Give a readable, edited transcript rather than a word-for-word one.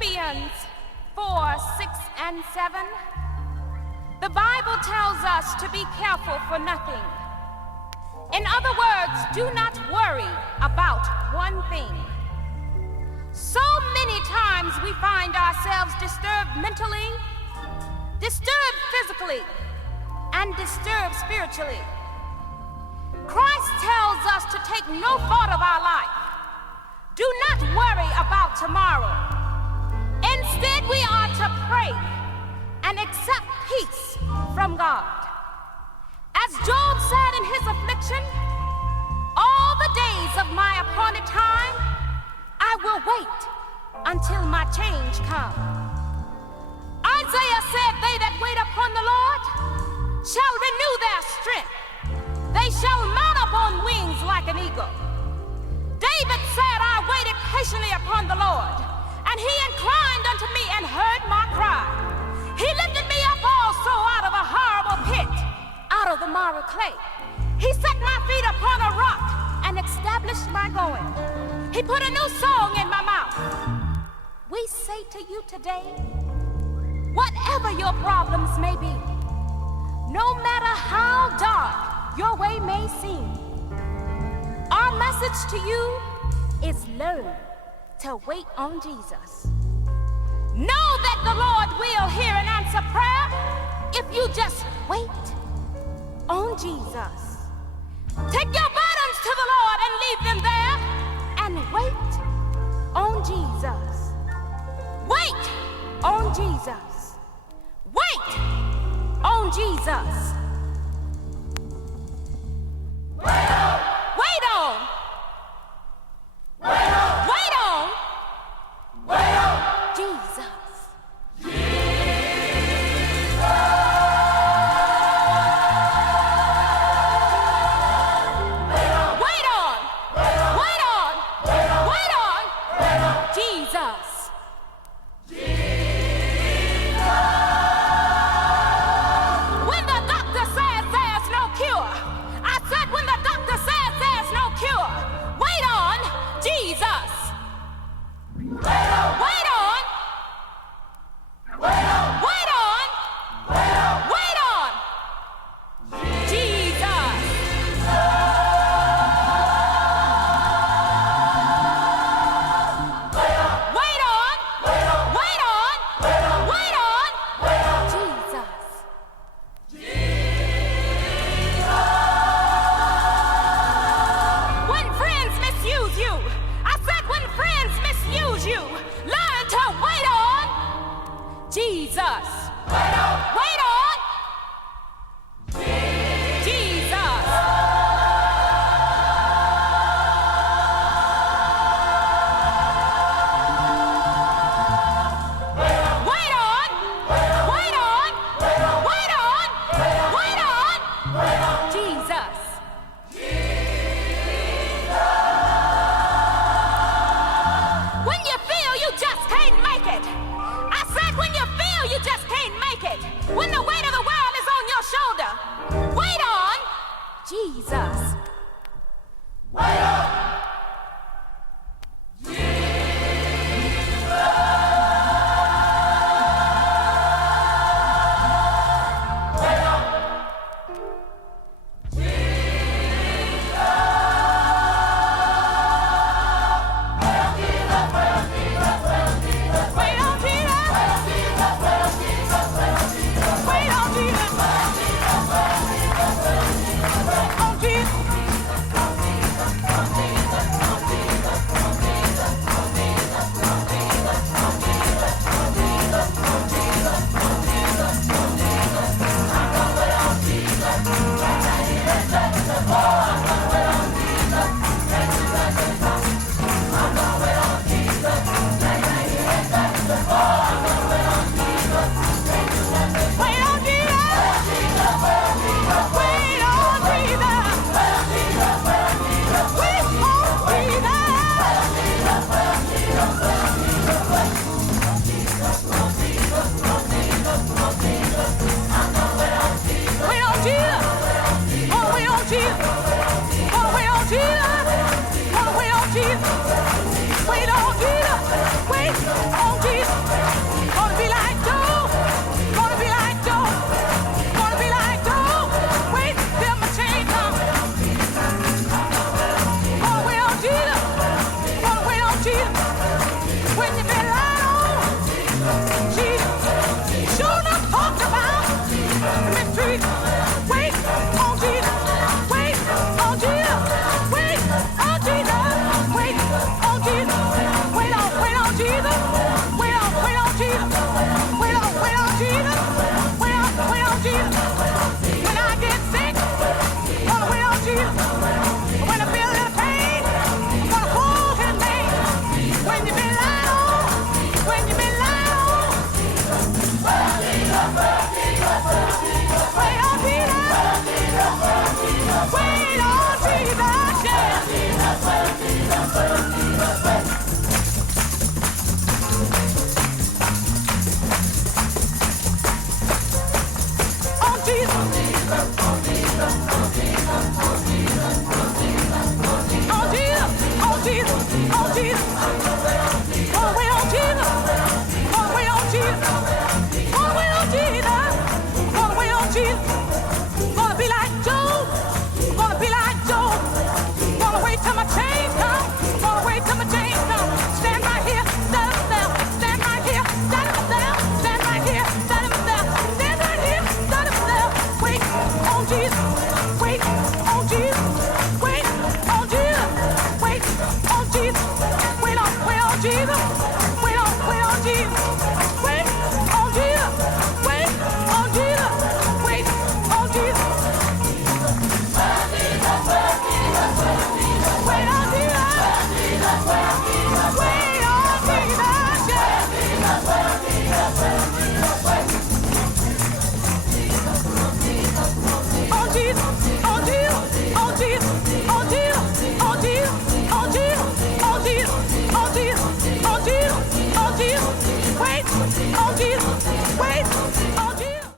Philippians 4, 6, and 7, the Bible tells us to be careful for nothing. In other words, do not worry about one thing. So many times we find ourselves disturbed mentally, disturbed physically, and disturbed spiritually. Christ tells us to take no thought of our life. Do not worry about tomorrow. Instead, we are to pray and accept peace from God. As Job said in his affliction, all the days of my appointed time, I will wait until my change comes. Isaiah said, they that wait upon the Lord shall renew their strength. They shall mount up on wings like an eagle. David said, I waited patiently upon the Lord, and he inclined unto me and heard my cry. He lifted me up also out of a horrible pit, out of the miry clay. He set my feet upon a rock and established my going. He put a new song in my mouth. We say to you today, whatever your problems may be, no matter how dark your way may seem, our message to you is learn to wait on Jesus. Know that the Lord will hear and answer prayer if you just wait on Jesus. Take your burdens to the Lord and leave them there and wait on Jesus. Wait on Jesus. Wait on Jesus. Wait on. Wait on. Wait on. Wait on. Wait on. Jesus. On Jesus.